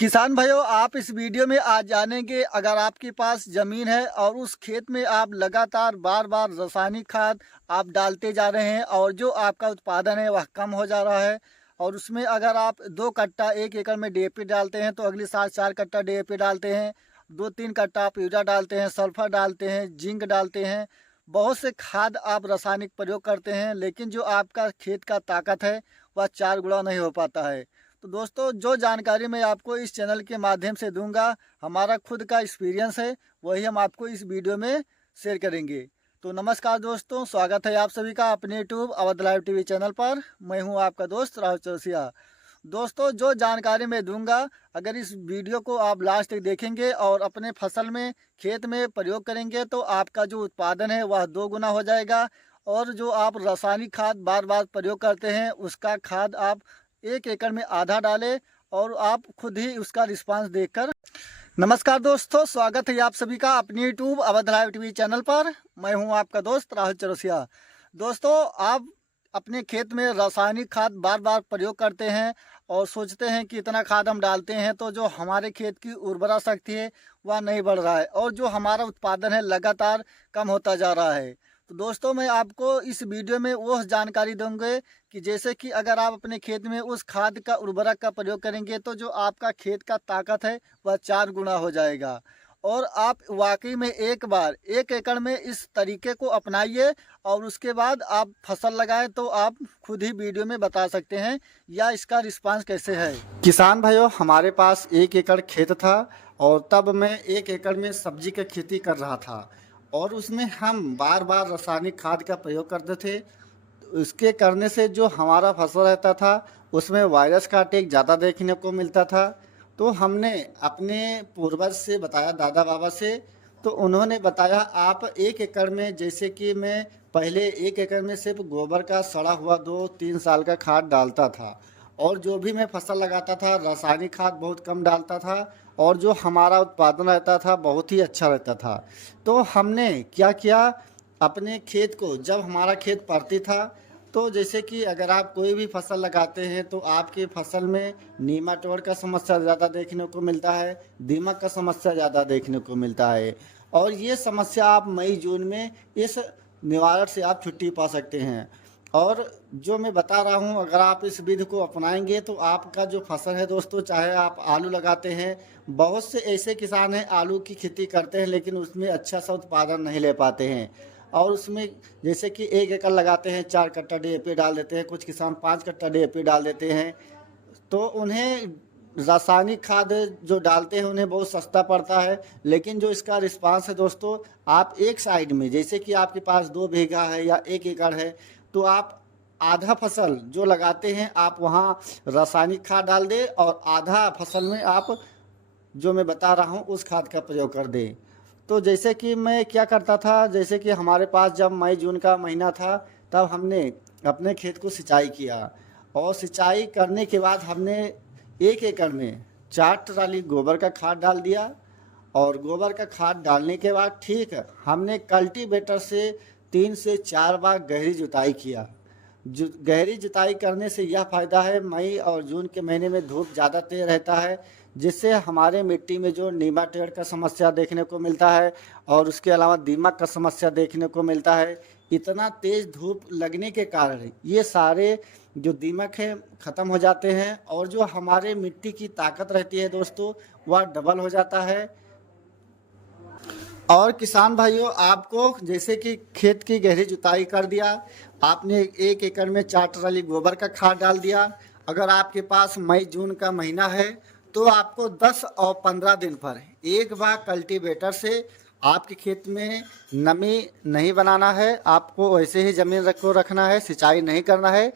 किसान भाइयों, आप इस वीडियो में आज जानेंगे अगर आपके पास ज़मीन है और उस खेत में आप लगातार बार बार रासायनिक खाद आप डालते जा रहे हैं और जो आपका उत्पादन है वह कम हो जा रहा है। और उसमें अगर आप 2 कट्टा 1 एकड़ में डीएपी डालते हैं तो अगली साल 4 कट्टा डीएपी डालते हैं, 2-3 कट्टा आप यूरिया डालते हैं, सल्फर डालते हैं, जिंक डालते हैं, बहुत से खाद आप रासायनिक प्रयोग करते हैं, लेकिन जो आपका खेत का ताकत है वह 4 गुना नहीं हो पाता है। तो दोस्तों, जो जानकारी मैं आपको इस चैनल के माध्यम से दूंगा, हमारा खुद का एक्सपीरियंस है, वही हम आपको इस वीडियो में शेयर करेंगे। तो नमस्कार दोस्तों, स्वागत है आप सभी का अपने YouTube Awadh live TV channel पर। मैं हूं आपका दोस्त राहुल चौरसिया। दोस्तों, जो जानकारी मैं दूंगा, अगर इस वीडियो को आप लास्ट तक देखेंगे और अपने फसल में खेत में प्रयोग करेंगे तो आपका जो उत्पादन है वह 2 गुना हो जाएगा। और जो आप रासायनिक खाद बार बार प्रयोग करते हैं उसका खाद आप 1 एकड़ में आधा डालें और आप खुद ही उसका रिस्पांस देखकर। नमस्कार दोस्तों, स्वागत है आप सभी का अपनी YouTube Awadh live TV channel पर। मैं हूं आपका दोस्त राहुल चौरसिया। दोस्तों, आप अपने खेत में रासायनिक खाद बार बार प्रयोग करते हैं और सोचते हैं कि इतना खाद हम डालते हैं तो जो हमारे खेत की उर्वरा शक्ति है वह नहीं बढ़ रहा है और जो हमारा उत्पादन है लगातार कम होता जा रहा है। तो दोस्तों, मैं आपको इस वीडियो में वो जानकारी दूंगा कि जैसे कि अगर आप अपने खेत में उस खाद का उर्वरक का प्रयोग करेंगे तो जो आपका खेत का ताकत है वह 4 गुना हो जाएगा। और आप वाकई में एक बार 1 एकड़ में इस तरीके को अपनाइए और उसके बाद आप फसल लगाएं तो आप खुद ही वीडियो में बता सकते हैं या इसका रिस्पांस कैसे है। किसान भाइयों, हमारे पास 1 एकड़ खेत था और तब मैं 1 एकड़ में सब्जी की खेती कर रहा था और उसमें हम बार बार रासायनिक खाद का प्रयोग करते थे। उसके करने से जो हमारा फसल रहता था उसमें वायरस का अटैक ज़्यादा देखने को मिलता था। तो हमने अपने पूर्वज से बताया, दादा बाबा से, तो उन्होंने बताया आप 1 एकड़ में, जैसे कि मैं पहले 1 एकड़ में सिर्फ गोबर का सड़ा हुआ 2-3 साल का खाद डालता था और जो भी मैं फसल लगाता था रासायनिक खाद बहुत कम डालता था और जो हमारा उत्पादन रहता था बहुत ही अच्छा रहता था। तो हमने क्या किया, अपने खेत को, जब हमारा खेत परती था तो जैसे कि अगर आप कोई भी फसल लगाते हैं तो आपके फसल में नीमाटोड का समस्या ज़्यादा देखने को मिलता है, दीमक का समस्या ज़्यादा देखने को मिलता है और ये समस्या आप मई जून में इस निवारण से आप छुट्टी पा सकते हैं। और जो मैं बता रहा हूँ, अगर आप इस विधि को अपनाएंगे तो आपका जो फसल है दोस्तों, चाहे आप आलू लगाते हैं, बहुत से ऐसे किसान हैं आलू की खेती करते हैं लेकिन उसमें अच्छा सा उत्पादन नहीं ले पाते हैं और उसमें जैसे कि 1 एकड़ लगाते हैं 4 कट्टा डीएपी डाल देते हैं, कुछ किसान 5 कट्टा डीएपी डाल देते हैं। तो उन्हें रासायनिक खाद जो डालते हैं उन्हें बहुत सस्ता पड़ता है, लेकिन जो इसका रिस्पांस है दोस्तों, आप एक साइड में, जैसे कि आपके पास 2 बीघा है या 1 एकड़ है, तो आप आधा फसल जो लगाते हैं आप वहाँ रासायनिक खाद डाल दें और आधा फसल में आप जो मैं बता रहा हूँ उस खाद का प्रयोग कर दें। तो जैसे कि मैं क्या करता था, जैसे कि हमारे पास जब मई जून का महीना था तब हमने अपने खेत को सिंचाई किया और सिंचाई करने के बाद हमने 1 एकड़ में 4 ट्राली गोबर का खाद डाल दिया और गोबर का खाद डालने के बाद ठीक है, हमने कल्टीवेटर से 3 से 4 बार गहरी जुताई किया। गहरी जुताई करने से यह फ़ायदा है, मई और जून के महीने में धूप ज़्यादा तेज रहता है जिससे हमारे मिट्टी में जो नीमाटोड का समस्या देखने को मिलता है और उसके अलावा दीमक का समस्या देखने को मिलता है। इतना तेज़ धूप लगने के कारण ये सारे जो दीमक है ख़त्म हो जाते हैं और जो हमारे मिट्टी की ताकत रहती है दोस्तों वह डबल हो जाता है। और किसान भाइयों, आपको जैसे कि खेत की गहरी जुताई कर दिया, आपने 1 एकड़ में 4 ट्राली गोबर का खाद डाल दिया। अगर आपके पास मई जून का महीना है तो आपको 10 और 15 दिन पर एक बार कल्टीवेटर से आपके खेत में नमी नहीं बनाना है, आपको वैसे ही ज़मीन को रखना है, सिंचाई नहीं करना है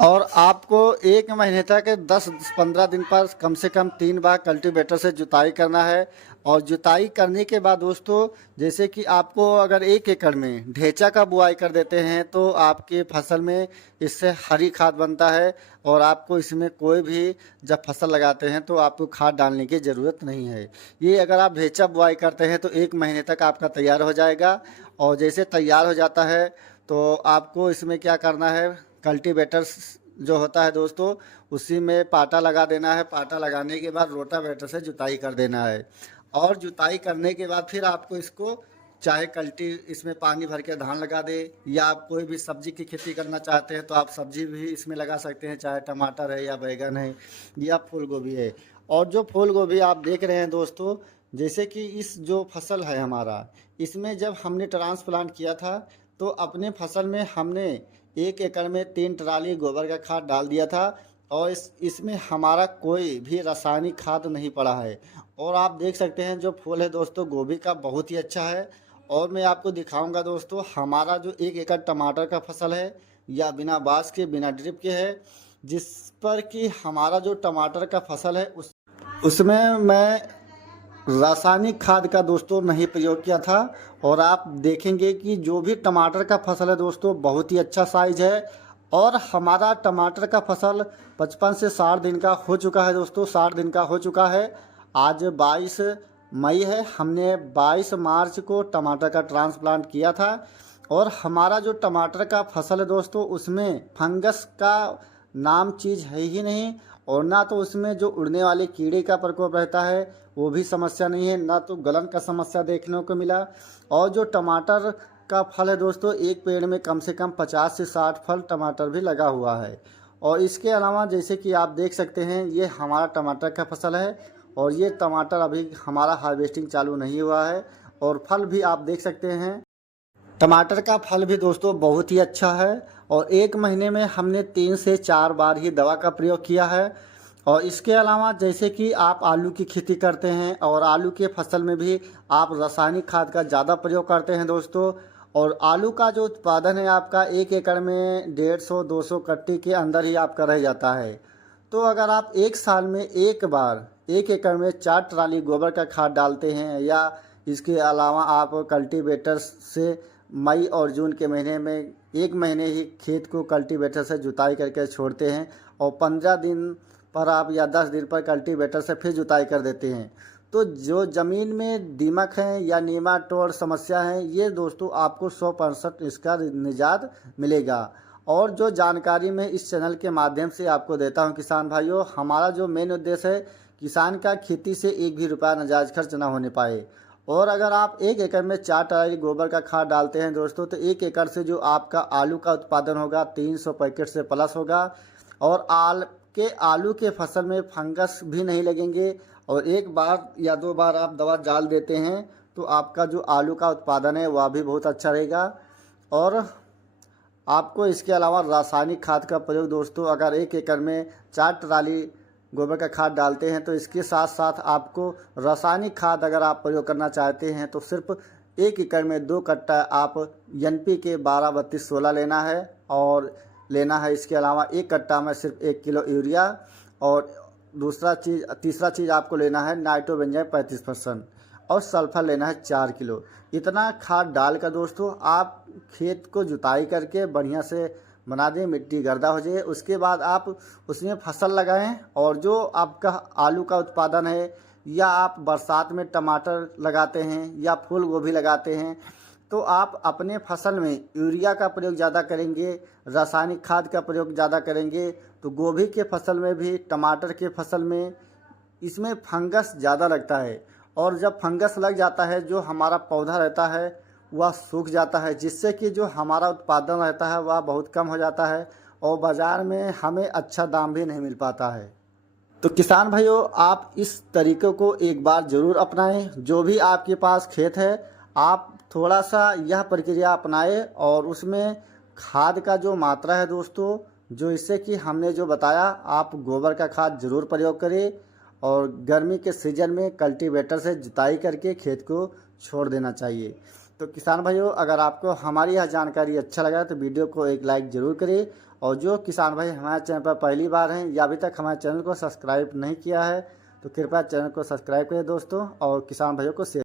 और आपको 1 महीने तक 10-15 दिन पर कम से कम 3 बार कल्टीवेटर से जुताई करना है। और जुताई करने के बाद दोस्तों, जैसे कि आपको अगर 1 एकड़ में ढेंचा का बुआई कर देते हैं तो आपके फसल में इससे हरी खाद बनता है और आपको इसमें कोई भी, जब फसल लगाते हैं तो आपको खाद डालने की ज़रूरत नहीं है। ये अगर आप ढेंचा बुआई करते हैं तो 1 महीने तक आपका तैयार हो जाएगा और जैसे तैयार हो जाता है तो आपको इसमें क्या करना है, कल्टीवेटर जो होता है दोस्तों, उसी में पाटा लगा देना है। पाटा लगाने के बाद रोटावेटर से जुताई कर देना है, और जुताई करने के बाद फिर आपको इसको चाहे कल्टी इसमें पानी भर के धान लगा दे, या आप कोई भी सब्जी की खेती करना चाहते हैं तो आप सब्जी भी इसमें लगा सकते हैं, चाहे टमाटर है या बैगन है या फूल गोभी है। और जो फूल गोभी आप देख रहे हैं दोस्तों, जैसे कि इस जो फसल है हमारा, इसमें जब हमने ट्रांसप्लांट किया था तो अपने फसल में हमने 1 एकड़ में 3 ट्राली गोबर का खाद डाल दिया था, और इसमें हमारा कोई भी रासायनिक खाद नहीं पड़ा है। और आप देख सकते हैं जो फूल है दोस्तों गोभी का, बहुत ही अच्छा है। और मैं आपको दिखाऊंगा दोस्तों, हमारा जो 1 एकड़ टमाटर का फसल है, या बिना बाँस के बिना ड्रिप के है, जिस पर कि हमारा जो टमाटर का फसल है उसमें मैं रासायनिक खाद का दोस्तों नहीं प्रयोग किया था। और आप देखेंगे कि जो भी टमाटर का फसल है दोस्तों, बहुत ही अच्छा साइज है। और हमारा टमाटर का फसल 55 से 60 दिन का हो चुका है दोस्तों, 60 दिन का हो चुका है। आज 22 मई है, हमने 22 मार्च को टमाटर का ट्रांसप्लांट किया था। और हमारा जो टमाटर का फसल है दोस्तों, उसमें फंगस का नाम चीज़ है ही नहीं, और ना तो उसमें जो उड़ने वाले कीड़े का प्रकोप रहता है वो भी समस्या नहीं है, ना तो गलन का समस्या देखने को मिला। और जो टमाटर का फल है दोस्तों, एक पेड़ में कम से कम 50 से 60 फल टमाटर भी लगा हुआ है। और इसके अलावा जैसे कि आप देख सकते हैं, ये हमारा टमाटर का फसल है, और ये टमाटर अभी हमारा हार्वेस्टिंग चालू नहीं हुआ है। और फल भी आप देख सकते हैं, टमाटर का फल भी दोस्तों बहुत ही अच्छा है। और 1 महीने में हमने 3 से 4 बार ही दवा का प्रयोग किया है। और इसके अलावा जैसे कि आप आलू की खेती करते हैं, और आलू के फसल में भी आप रासायनिक खाद का ज़्यादा प्रयोग करते हैं दोस्तों, और आलू का जो उत्पादन है आपका 1 एकड़ में 150-200 कट्टी के अंदर ही आपका रह जाता है। तो अगर आप 1 साल में 1 बार 1 एकड़ में 4 ट्राली गोबर का खाद डालते हैं, या इसके अलावा आप कल्टीवेटर से मई और जून के महीने में 1 महीने ही खेत को कल्टीवेटर से जुताई करके छोड़ते हैं, और 15 दिन पर आप या 10 दिन पर कल्टीवेटर से फिर जुताई कर देते हैं, तो जो ज़मीन में दीमक हैं या नीमाटोड समस्या है, ये दोस्तों आपको 100% इसका निजात मिलेगा। और जो जानकारी मैं इस चैनल के माध्यम से आपको देता हूं किसान भाइयों, हमारा जो मेन उद्देश्य है किसान का खेती से 1 भी रुपया नाजायज़ खर्च ना होने पाए। और अगर आप 1 एकड़ में 4 ट्राली गोबर का खाद डालते हैं दोस्तों, तो 1 एकड़ से जो आपका आलू का उत्पादन होगा 300 पैकेट से प्लस होगा। और आलू के फसल में फंगस भी नहीं लगेंगे। और 1 बार या 2 बार आप दवा डाल देते हैं तो आपका जो आलू का उत्पादन है वह भी बहुत अच्छा रहेगा। और आपको इसके अलावा रासायनिक खाद का प्रयोग दोस्तों, अगर 1 एकड़ में 4 ट्राली गोबर का खाद डालते हैं, तो इसके साथ साथ आपको रासायनिक खाद अगर आप प्रयोग करना चाहते हैं तो सिर्फ 1 एकड़ में 2 कट्टा आप NPK 12-32-16 लेना है, और लेना है। इसके अलावा 1 कट्टा में सिर्फ 1 किलो यूरिया, और तीसरा चीज़ आपको लेना है नाइट्रोबेंजाइम 35%, और सल्फर लेना है 4 किलो। इतना खाद डालकर दोस्तों आप खेत को जुताई करके बढ़िया से बना दें, मिट्टी गर्दा हो जाए। उसके बाद आप उसमें फसल लगाएं, और जो आपका आलू का उत्पादन है, या आप बरसात में टमाटर लगाते हैं या फूल गोभी लगाते हैं, तो आप अपने फसल में यूरिया का प्रयोग ज़्यादा करेंगे, रासायनिक खाद का प्रयोग ज़्यादा करेंगे, तो गोभी के फसल में भी, टमाटर के फसल में इसमें फंगस ज़्यादा लगता है। और जब फंगस लग जाता है, जो हमारा पौधा रहता है वह सूख जाता है, जिससे कि जो हमारा उत्पादन रहता है वह बहुत कम हो जाता है, और बाज़ार में हमें अच्छा दाम भी नहीं मिल पाता है। तो किसान भाइयों, आप इस तरीक़े को एक बार ज़रूर अपनाएं। जो भी आपके पास खेत है, आप थोड़ा सा यह प्रक्रिया अपनाएं, और उसमें खाद का जो मात्रा है दोस्तों, जो इससे कि हमने जो बताया, आप गोबर का खाद ज़रूर प्रयोग करें। और गर्मी के सीज़न में कल्टीवेटर से जुताई करके खेत को छोड़ देना चाहिए। तो किसान भाइयों, अगर आपको हमारी यह जानकारी अच्छा लगा तो वीडियो को एक लाइक ज़रूर करें। और जो किसान भाई हमारे चैनल पर पहली बार हैं या अभी तक हमारे चैनल को सब्सक्राइब नहीं किया है, तो कृपया चैनल को सब्सक्राइब करें दोस्तों, और किसान भाइयों को शेयर